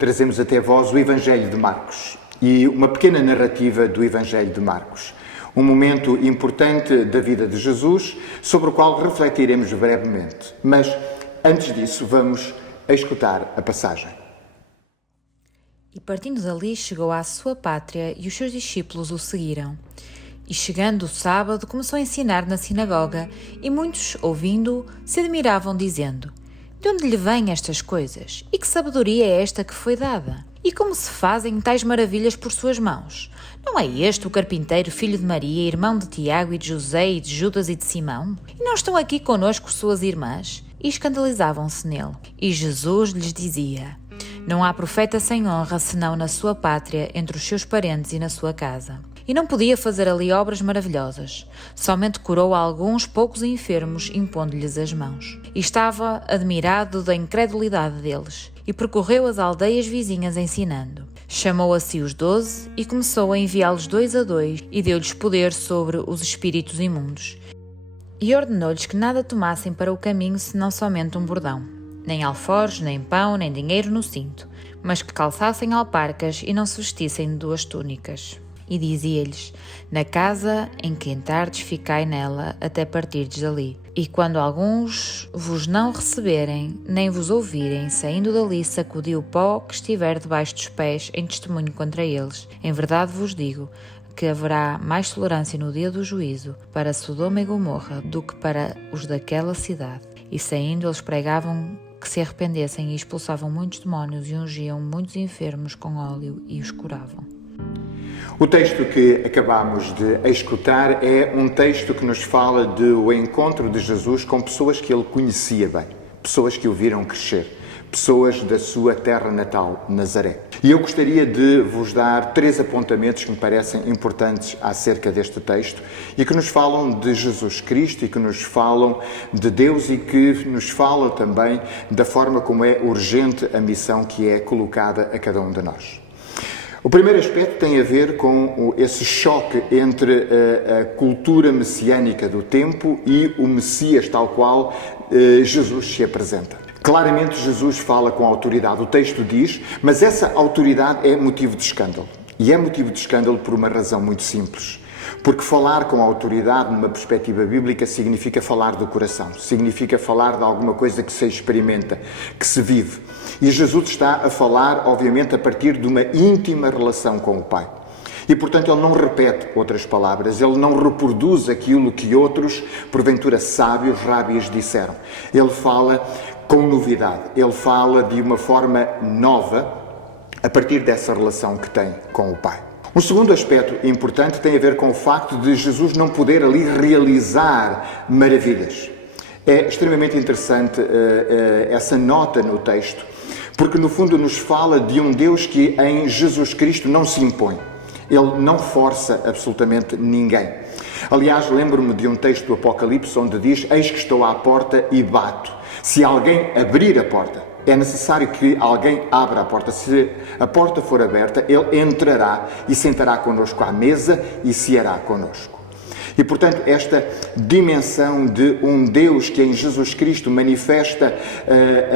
trazemos até vós o Evangelho de Marcos e uma pequena narrativa do Evangelho de Marcos. Um momento importante da vida de Jesus, sobre o qual refletiremos brevemente. Mas, antes disso, vamos escutar a passagem. E partindo dali, chegou à sua pátria e os seus discípulos o seguiram. E chegando o sábado, começou a ensinar na sinagoga, e muitos, ouvindo-o, se admiravam, dizendo: De onde lhe vêm estas coisas? E que sabedoria é esta que foi dada? E como se fazem tais maravilhas por suas mãos? Não é este o carpinteiro, filho de Maria, irmão de Tiago e de José e de Judas e de Simão? E não estão aqui conosco suas irmãs? E escandalizavam-se nele. E Jesus lhes dizia: Não há profeta sem honra senão na sua pátria, entre os seus parentes e na sua casa. E não podia fazer ali obras maravilhosas. Somente curou alguns poucos enfermos, impondo-lhes as mãos. E estava admirado da incredulidade deles, e percorreu as aldeias vizinhas ensinando. Chamou a si os 12 e começou a enviá-los 2 a 2, e deu-lhes poder sobre os espíritos imundos. E ordenou-lhes que nada tomassem para o caminho senão somente um bordão, nem alforjes, nem pão, nem dinheiro no cinto, mas que calçassem alparcas e não se vestissem de 2 túnicas. E dizia-lhes: Na casa em que entrardes, ficai nela, até partirdes dali. E quando alguns vos não receberem, nem vos ouvirem, saindo dali, sacudi o pó que estiver debaixo dos pés, em testemunho contra eles. Em verdade vos digo que haverá mais tolerância no dia do juízo para Sodoma e Gomorra do que para os daquela cidade. E saindo, eles pregavam que se arrependessem e expulsavam muitos demónios e ungiam muitos enfermos com óleo e os curavam. O texto que acabamos de escutar é um texto que nos fala do encontro de Jesus com pessoas que ele conhecia bem, pessoas que o viram crescer, pessoas da sua terra natal, Nazaré. E eu gostaria de vos dar 3 apontamentos que me parecem importantes acerca deste texto e que nos falam de Jesus Cristo e que nos falam de Deus e que nos falam também da forma como é urgente a missão que é colocada a cada um de nós. O primeiro aspecto tem a ver com esse choque entre a cultura messiânica do tempo e o Messias tal qual Jesus se apresenta. Claramente Jesus fala com autoridade, o texto diz, mas essa autoridade é motivo de escândalo. E é motivo de escândalo por uma razão muito simples. Porque falar com autoridade numa perspectiva bíblica significa falar do coração, significa falar de alguma coisa que se experimenta, que se vive. E Jesus está a falar, obviamente, a partir de uma íntima relação com o Pai. E, portanto, ele não repete outras palavras, ele não reproduz aquilo que outros, porventura sábios, rábios, disseram. Ele fala com novidade, ele fala de uma forma nova a partir dessa relação que tem com o Pai. Um segundo aspecto importante tem a ver com o facto de Jesus não poder ali realizar maravilhas. É extremamente interessante essa nota no texto, porque no fundo nos fala de um Deus que em Jesus Cristo não se impõe. Ele não força absolutamente ninguém. Aliás, lembro-me de um texto do Apocalipse onde diz: Eis que estou à porta e bato. Se alguém abrir a porta, é necessário que alguém abra a porta. Se a porta for aberta, ele entrará e sentará connosco à mesa e ceará connosco. E, portanto, esta dimensão de um Deus que em Jesus Cristo manifesta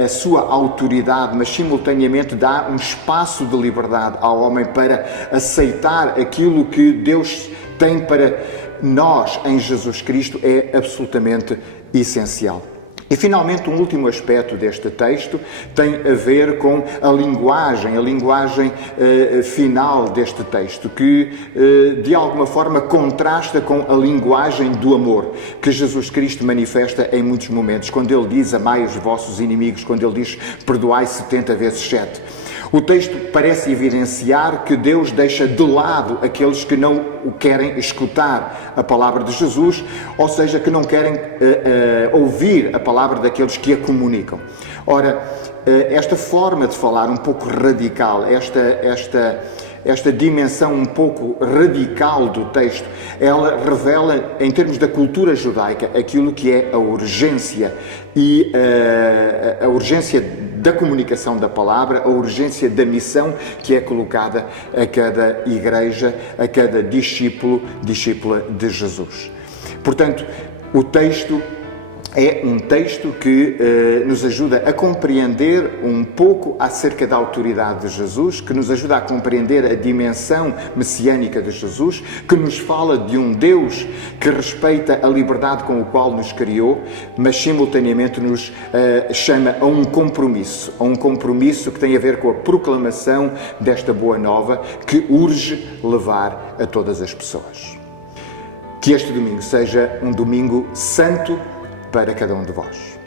a sua autoridade, mas simultaneamente dá um espaço de liberdade ao homem para aceitar aquilo que Deus tem para nós em Jesus Cristo, é absolutamente essencial. E, finalmente, um último aspecto deste texto tem a ver com a linguagem final deste texto, que, de alguma forma, contrasta com a linguagem do amor que Jesus Cristo manifesta em muitos momentos, quando ele diz: amai os vossos inimigos, quando ele diz: perdoai 70 vezes 7. O texto parece evidenciar que Deus deixa de lado aqueles que não o querem escutar a palavra de Jesus, ou seja, que não querem ouvir a palavra daqueles que a comunicam. Ora, esta forma de falar um pouco radical, esta dimensão um pouco radical do texto, ela revela, em termos da cultura judaica, aquilo que é a urgência e a urgência da comunicação da palavra, a urgência da missão que é colocada a cada igreja, a cada discípula de Jesus. Portanto, o texto é um texto que nos ajuda a compreender um pouco acerca da autoridade de Jesus, que nos ajuda a compreender a dimensão messiânica de Jesus, que nos fala de um Deus que respeita a liberdade com a qual nos criou, mas simultaneamente nos chama a um compromisso que tem a ver com a proclamação desta boa nova que urge levar a todas as pessoas. Que este domingo seja um domingo santo para cada um de vós.